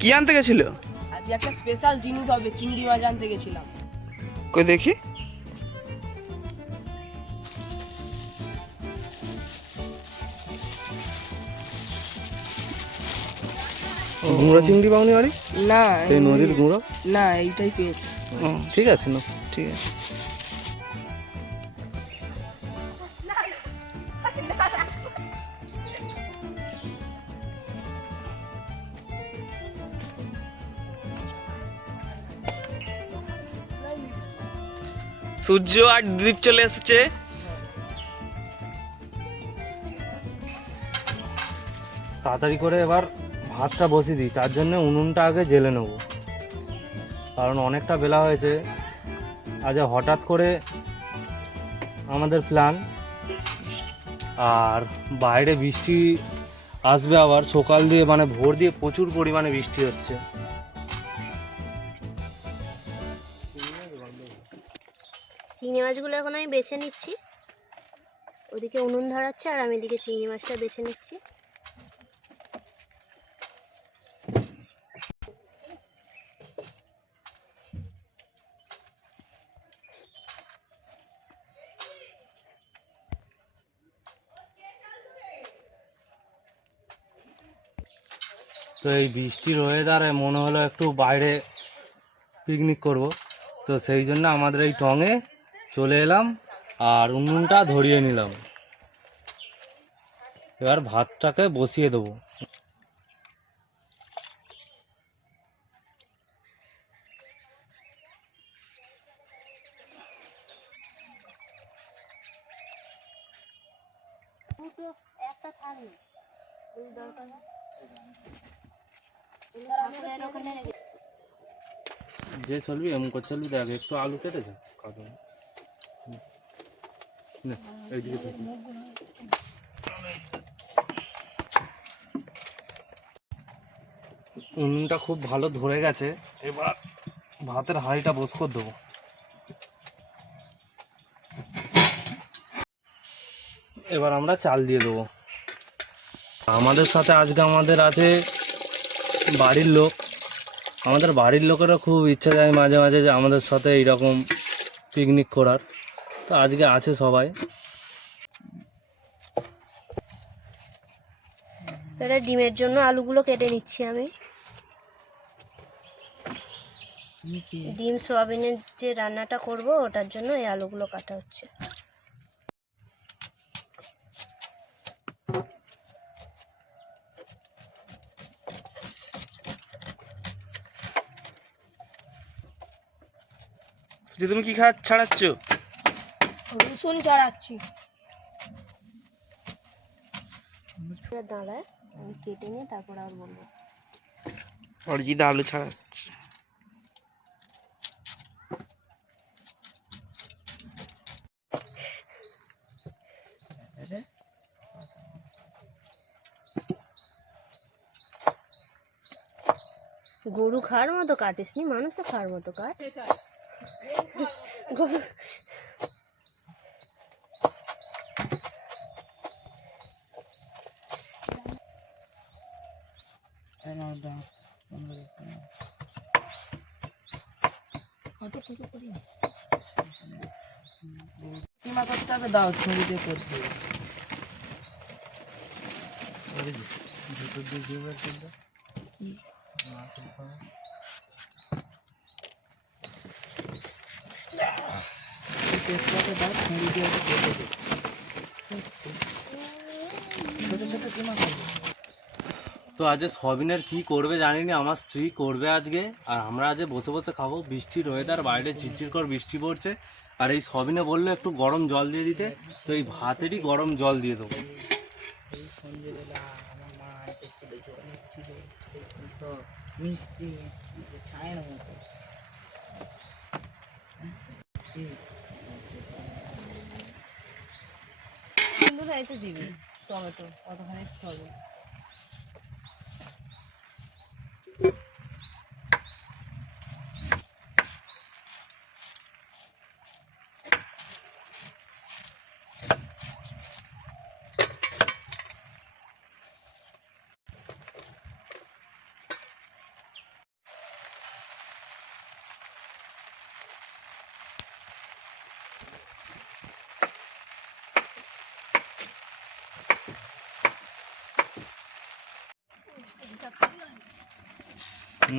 কি আনতে গেছিল? আজকে একটা স্পেশাল জিনিস হবে চিংড়ি মাছ আনতে গেছিলাম। কই দেখি। গুঁড়ো চিংড়ি পাওনি আরে না সেই নদীর গুঁড়ো? না এইটাই পেয়েছি। ও, ঠিক আছে না। ঠিক আছে। সূর্য আর দ্বীপ চলে এসেছে। তাড়াতাড়ি করে এবার ভাতটা বসিয়ে দিই, তার জন্য উনুনটা আগে জেলে নেব। কারণ অনেকটা বেলা হয়েছে। আজ হঠাৎ করে আমাদের প্ল্যান আর বাইরে বৃষ্টি আসবে আবার, সকাল দিয়ে মানে ভোর দিয়ে প্রচুর পরিমাণে বৃষ্টি হচ্ছে। মাছগুলো এখন আমি বেছে নিচ্ছি। ওদিকে উনুন ধরাচ্ছে আর আমি এদিকে চিংড়ি মাছটা বেছে নিচ্ছি। তো এই বৃষ্টির ওয়েদারে মনে হলো একটু বাইরে পিকনিক করব। তো সেই জন্য আমাদের এই টঙে চলে এলাম আর উনুনটা ধরিয়ে নিলাম এবার ভাতটাকে বসিয়ে দেবো যে চলবি এমন করে চলবি দেখ একটু আলু কেটেছে থাক। উনুনটা খুব ভালো ধরে গেছে। এবার ভাতের হাঁড়িটা বস করে দেবো। এবার আমরা চাল দিয়ে দেবো। আমাদের সাথে আজকে আমাদের আছে বাড়ির লোক। আমাদের বাড়ির লোকেরও খুব ইচ্ছা যায় মাঝে মাঝে যে আমাদের সাথে এইরকম পিকনিক করার। তো আজকে আছে সবাই। তাহলে ডিমের জন্য আলুগুলো কেটে নিচ্ছি আমি। ডিম সোয়াবিনের যে রান্নাটা করব ওটার জন্য এই আলুগুলো কাটা হচ্ছে। যে তুমি কি খা ছাড়াচ্ছ? রসুন চড়াচ্ছি। দাঁড়ায় আমি কেটে নিয়ে তারপর আর বলব। অরিজিৎ আলু ছাড়াচ্ছে। গরু খাওয়ার মতো কাটিস নি মানুষে খাওয়ার মতো কাট। গরু কিমা করতে হবে দাও দিয়ে তো আজ সবিনের কি করবে জানি না আমার স্ত্রী করবে আজকে। আর আমরা আজ বসে বসে খাব, বৃষ্টির ওয়েদার বাইরে ঝিরঝির করে বৃষ্টি পড়ছে। আর এই সবিনে বলল একটু গরম জল দিয়ে দিতে, তো এই ভাতেরই গরম জল দিয়ে দেবো। সেই সন্ধ্যেবেলা আমার মা আনতে এসেছিল জল ছিল সেই সব মিষ্টি মিষ্টি যে ছায়ের মতো সুন্দর হয়তো দিবি টমেটো কতখানি হবে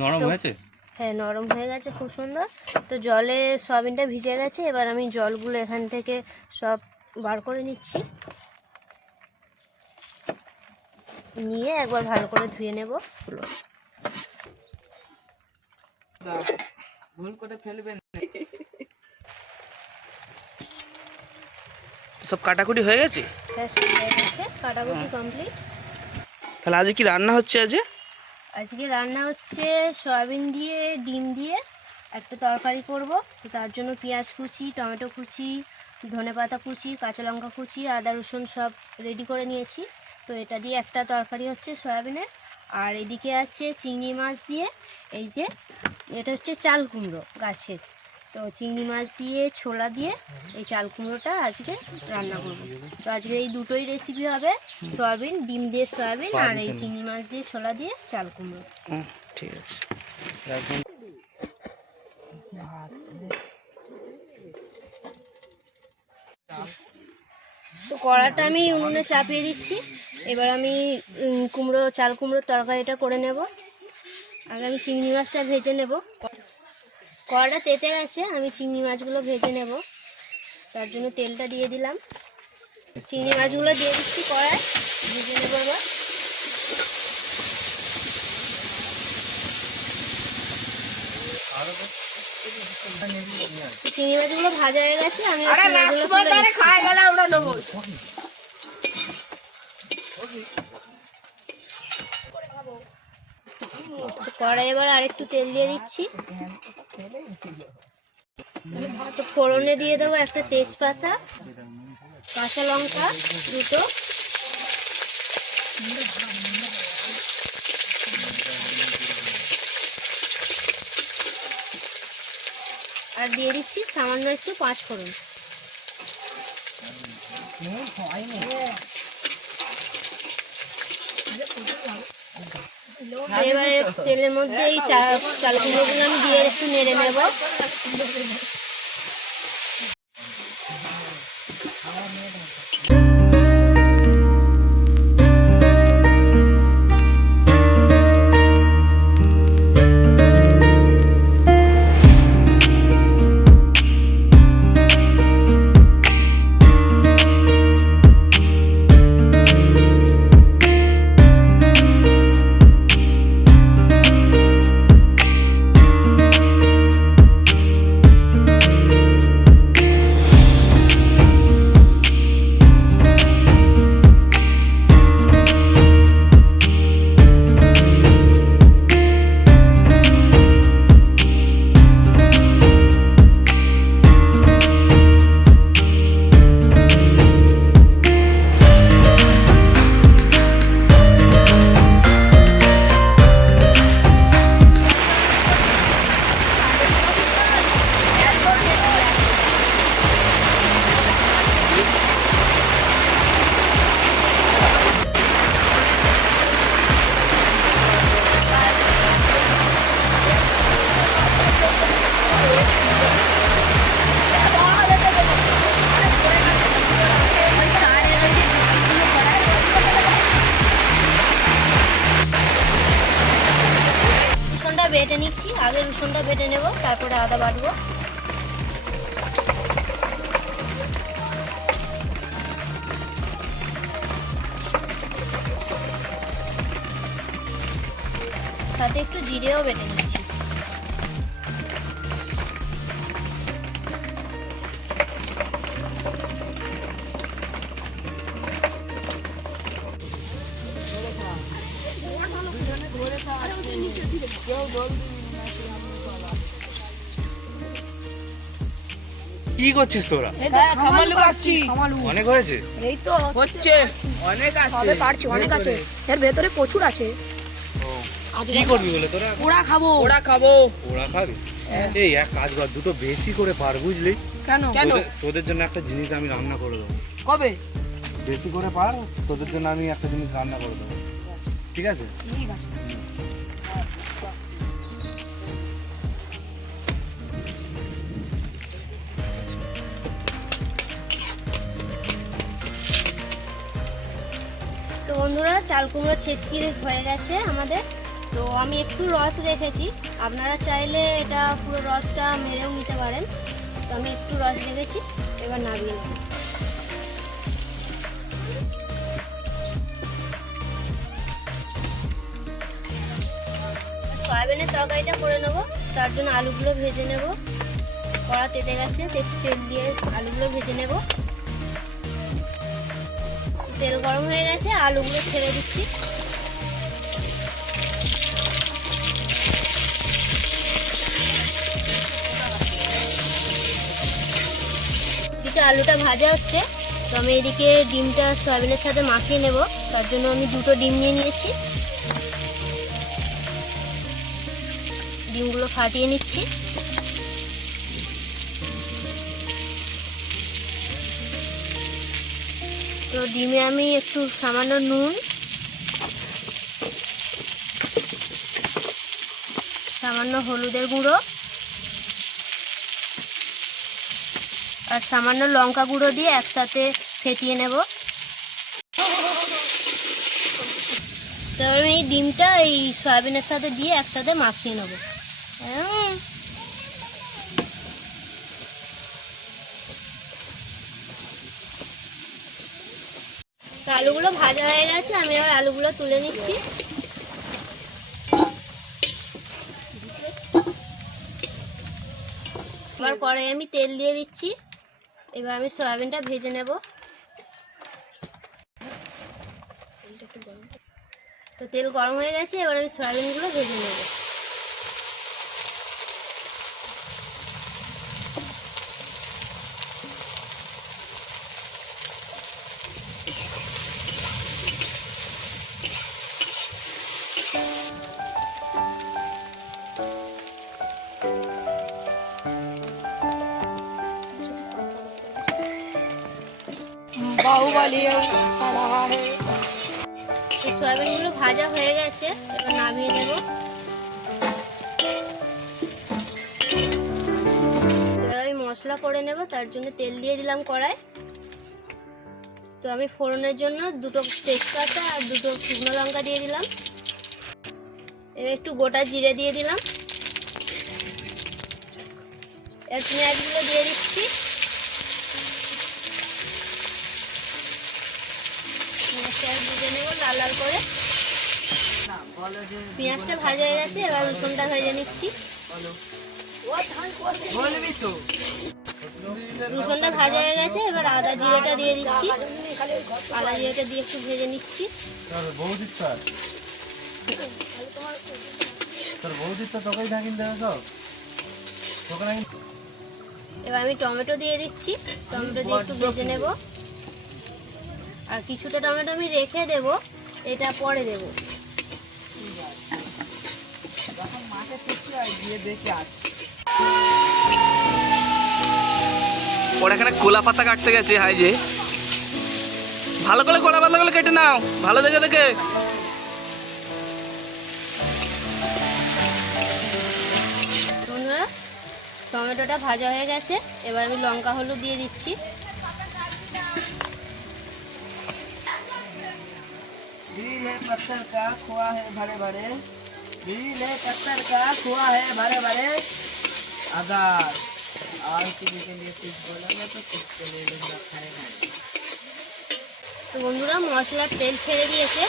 নরম হয়েছে? হ্যাঁ নরম হয়ে গেছে খুব সুন্দর। তো জলে সয়াবিনটা ভিজে গেছে এবার আমি জলগুলো এখান থেকে সব বার করে নিচ্ছি। নিয়ে একবার ভালো করে ধুয়ে নেব। ভুল করে ফেলবেন। সব কাটাকুটি হয়ে গেছে? হ্যাঁ সব হয়ে গেছে কাটাকুটি কমপ্লিট তাহলে আজকে কি রান্না হচ্ছে আজ আজকে রান্না হচ্ছে সয়াবিন দিয়ে, ডিম দিয়ে একটা তরকারি করব। তো তার জন্য পেঁয়াজ কুচি, টমেটো কুচি, ধনে পাতা কুচি, কাঁচা লঙ্কা কুচি, আদা রসুন সব রেডি করে নিয়েছি। তো এটা দিয়ে একটা তরকারি হচ্ছে সয়াবিনের। আর এদিকে আছে চিংড়ি মাছ দিয়ে, এই যে এটা হচ্ছে চাল কুমড়ো গাছের। তো চিংড়ি মাছ দিয়ে ছোলা দিয়ে এই চাল কুমড়োটা আজকে রান্না করব। তো আজকে এই দুটোই রেসিপি হবে সয়াবিন ডিম দিয়ে সয়াবিন আর এই চিংড়ি মাছ দিয়ে ছোলা দিয়ে চাল কুমড়ো। ঠিক আছে। তো কড়াটা আমি উনুনে চাপিয়ে দিচ্ছি। এবার আমি কুমড়ো চাল কুমড়োর তরকারিটা করে নেব। আগে আমি চিংড়ি মাছটা ভেজে নেব। কড়াটা তেতে গেছে আমি চিংড়ি মাছগুলো ভেজে নেব। তার জন্য তেলটা দিয়ে দিলাম। চিংড়ি মাছগুলো দিয়ে দিচ্ছি কড়ায় ভেজে নেব আবার চিংড়ি মাছগুলো ভাজা হয়ে গেছে আমি কড়াই এবার আরেকটু তেল দিয়ে দিচ্ছি। তো ফোড়নে দিয়ে দেবো একটা তেজপাতা কাঁচা লঙ্কা দুটো। আর দিয়ে দিচ্ছি সামান্য একটু পাঁচ ফোড়ন। এবারে তেলের মধ্যে এই চা- চাল কুমড়োগুলো আমি দিয়ে একটু নেড়ে নেব। তারপরে আদা কি করছিস তোরা? হ্যাঁ খামালু অনেক হয়েছে? এই তো হচ্ছে। অনেক আছে। হবে পারছি অনেক আছে। এর ভেতরে প্রচুর আছে। কি করবি বলে তোরা? ওরা খাব। ওরা খাব। ওরা খাবি? এই এক কাজ কর দুটো বেশি করে পার বুঝলি? কেন? কেন? তোদের- তোদের জন্য একটা জিনিস আমি রান্না করে দেবো। কবে? বেশি করে পার তোদের জন্য আমি একটা জিনিস রান্না করে দেবো। ঠিক আছে? ঠিক আছে। বন্ধুরা, চাল কুমড়ো ছেচকি হয়ে গেছে আমাদের। তো আমি একটু রস রেখেছি। আপনারা চাইলে এটা পুরো রসটা মেরেও নিতে পারেন। তো আমি একটু রস রেখেছি, এবার নামিয়ে নেব। সয়াবিনের তরকারিটা করে নেব, তার জন্য আলুগুলো ভেজে নেব। কড়া তেতে গেছে তেল দিয়ে আলুগুলো ভেজে নেব। তেল গরম হয়ে গেছে, আলুগুলো ছেড়ে দিচ্ছি। এদিকে আলুটা ভাজা হচ্ছে, তো আমি এদিকে ডিমটা সয়াবিনের সাথে মাখিয়ে নেব, তার জন্য আমি দুটো ডিম নিয়ে নিয়েছি। ডিমগুলো ফাটিয়ে নিচ্ছি। তো ডিমে আমি একটু সামান্য নুন, সামান্য হলুদের গুঁড়ো আর সামান্য লঙ্কা গুঁড়ো দিয়ে একসাথে ফেটিয়ে নেব। তো আমি এই ডিমটা এই সয়াবিনের সাথে দিয়ে একসাথে মাখিয়ে নেব। তো আলুগুলো ভাজা হয়ে গেছে, আমি এবার আলুগুলো তুলে নিচ্ছি। এবার পরে আমি তেল দিয়ে দিচ্ছি। এবার আমি সয়াবিনটা ভেজে নেব। তো তেল গরম হয়ে গেছে, এবার আমি সয়াবিনগুলো ভেজে নেব। সয়াবিনগুলো ভাজা হয়ে গেছে নামিয়ে নেব। এবার আমি মশলা করে নেব, তার জন্য তেল দিয়ে দিলাম কড়াই। তো আমি ফোড়নের জন্য দুটো তেজপাতা আর দুটো শুকনো লঙ্কা দিয়ে দিলাম। এবার একটু গোটা জিরে দিয়ে দিলাম। এবার পেঁয়াজগুলো দিয়ে দিচ্ছি পেঁয়াজটা ভেজে লাল করে। পেঁয়াজটা ভাজা হয়ে গেছে এবার রসুনটা ভেজে নিচ্ছি। রসুনটা ভাজা হয়ে গেছে এবার আদা জিরেটা দিয়ে দিচ্ছি। আদা জিরেটা দিয়ে একটু ভেজে নিচ্ছি। এবার আমি টমেটো দিয়ে দিচ্ছি। টমেটো দিয়ে একটু ভেজে নেব। আর কিছুটা টমেটো আমি রেখে দেব। এটা পরে দেব। যখন মাঠে ফিরছি আর গিয়ে দেখে আসছি এখানে কোলা পাতা কাটতে গেছে হাই যে। ভালো করে কোলা পাতাগুলো কেটে নাও ভালো দেখে দেখে। টমেটোটা ভাজা হয়ে গেছে এবার আমি লঙ্কা হলুদ দিয়ে দিচ্ছি। पत्थर का खोआ है भरे भरे दिल है पत्थर का खोआ है भरे भरे अगर और किसी के लिए कुछ बोलोगे तो कुछ के लिए लूंगा खाएगा তো বন্ধুরা মশলার তেল ছেড়ে দিয়েছে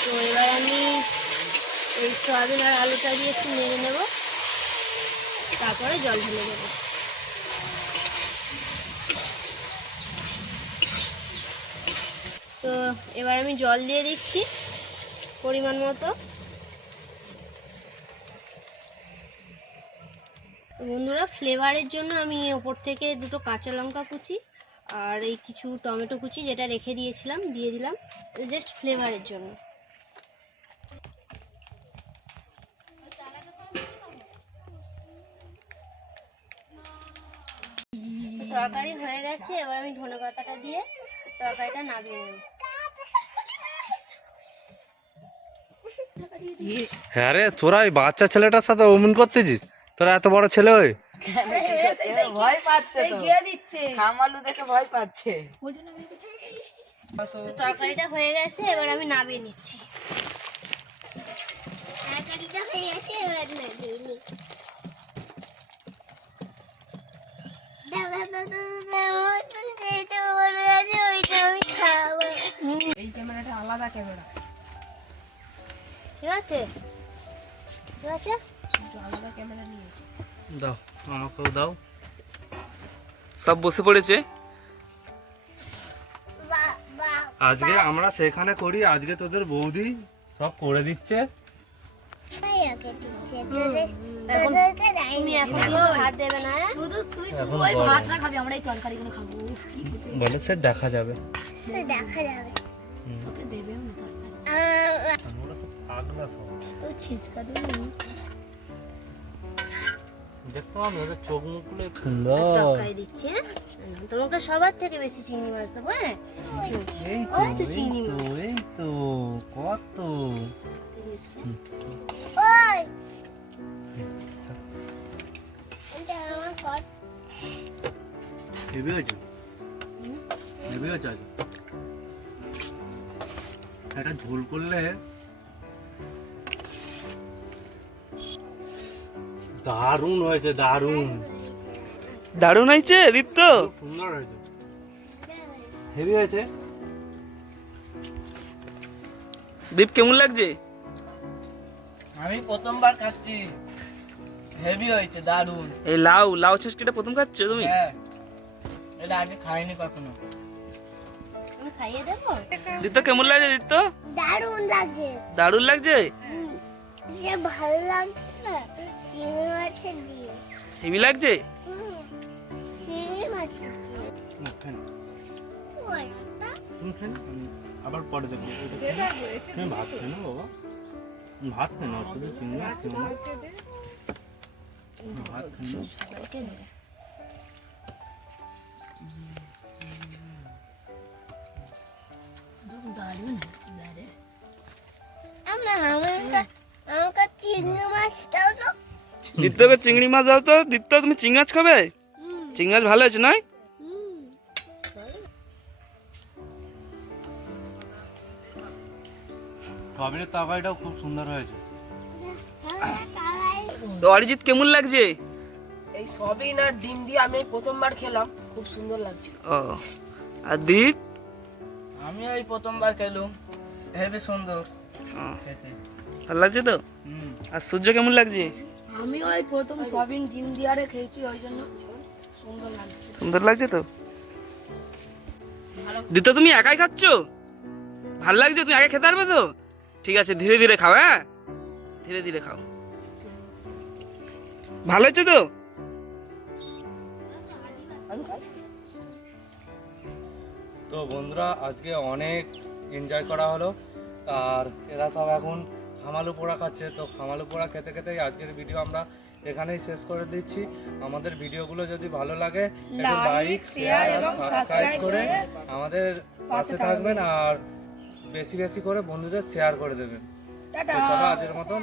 তো এবার আমি এই সয়াবিন আর আলুটা দিয়ে একটু নেড়ে নেব তারপরে জল ঢেলে দেবো তো এবার আমি জল দিয়ে দিচ্ছি পরিমাণ মতো। বন্ধুরা ফ্লেভারের জন্য আমি ওপর থেকে দুটো কাঁচা লঙ্কা কুচি আর এই কিছু টমেটো কুচি যেটা রেখে দিয়েছিলাম, দিয়ে দিলাম জাস্ট ফ্লেভারের জন্য। তরকারি হয়ে গেছে, এবার আমি ধনে পাতাটা দিয়ে তরকারিটা নামিয়ে নেব। হ্যাঁ রে তোরা ওই বাচ্চা ছেলেটার সাথে অমন করতেছিস? তোরা এত বড় ছেলে ওই ভয় পাচ্ছে খামালু দেখে ভয় পাচ্ছে। তরকারিটা হয়ে গেছে এবার আমি নামিয়ে নিচ্ছি। নামিয়ে নিচ্ছি। এই ক্যামেরাটা আলাদা ক্যামেরা। ঠিক আছে? ঠিক আছে? আলাদা ক্যামেরা নিয়েছি দাও আমাকেও দাও। সব বসে পড়েছে? আজকে আমরা সেখানে করি আজকে তোদের বৌদি সব করে দিচ্ছে। হ্যাঁ? বলো। সে দেখা যাবে। তরকারি। আমরা তো ছিচকা দেবে দেখতে পাবো ওদের চোখ মুখগুলো সুন্দর। দিচ্ছি হ্যাঁ? তোমাকে সবার থেকে বেশি চিংড়ি মাছ দেবো হ্যাঁ? এই তো ওই চিংড়ি মাছ। এই তো কত? দিচ্ছি। হেভি হয়েছে। হেভি হয়েছে আজ। ঝোল করলে দারুণ হয়েছে দারুণ। দারুণ হয়েছে দীপ্ত সুন্দর হয়েছে। হেভি হয়েছে। দীপ কেমন লাগছে? আমি প্রথমবার খাচ্ছি। হেভি হয়েছে দারুণ। এই লাউ লাউ ছেসকিটা প্রথম খাচ্ছ তুমি? হ্যাঁ। এটা আগে খাইনি কখনো। খাইয়ে দেবো? কেমন লাগছে দীপ্ত দারুণ লাগছে। দারুণ লাগছে? ভালো লাগছে। হেভি লাগছে না, আবার পরে। তুমি ভাত খেয়ে নাও বাবা ভাত খেয়ে নাও শুধু চিংড়ি। ভাত খেয়ে দেবো দারুণ হচ্ছে দারে আমরা আমাকে আমাকে চিংড়ি মাছটাও দীপ্তকে চিংড়ি মাছ দাও তো। দীপ্ত তুমি চিংড়ি মাছ খাবে? চিংড়ি মাছ ভালো আছে নয়? তরকারিটাও খুব সুন্দর হয়েছে। আমরা তো অরিজিৎ কেমন লাগছে? এই সবিন আর ডিম দিয়ে আমি প্রথমবার খেলাম খুব সুন্দর লাগছে। ও আর দীপ আমি ওই প্রথমবার খেলুম হেবি সুন্দর খেতে। ভালো লাগছে তো? আর সূর্য কেমন লাগছে? আমি ওই প্রথম সবিন ডিম দিয়ারে খেয়েছি ওই জন্য সুন্দর লাগছে। সুন্দর লাগছে তো? দিত তুমি একাই খাচ্ছ? ভালো লাগছে তুমি একা খেতে পারবে তো? ঠিক আছে ধীরে ধীরে খাও হ্যাঁ? ধীরে ধীরে খাও। ভালো হচ্ছে তো? তো বন্ধুরা আজকে অনেক এনজয় করা হলো আর এরা সব এখন খামালু পোড়া খাচ্ছে তো খামালু পোড়া খেতে খেতেই আজকের ভিডিও আমরা এখানেই শেষ করে দিচ্ছি। আমাদের ভিডিওগুলো যদি ভালো লাগে লাইক শেয়ার এবং সাবস্ক্রাইব করে আমাদের পাশে থাকবেন। আর বেশি বেশি করে বন্ধুদের শেয়ার করে দেবেন। টাটা। আজকের মতন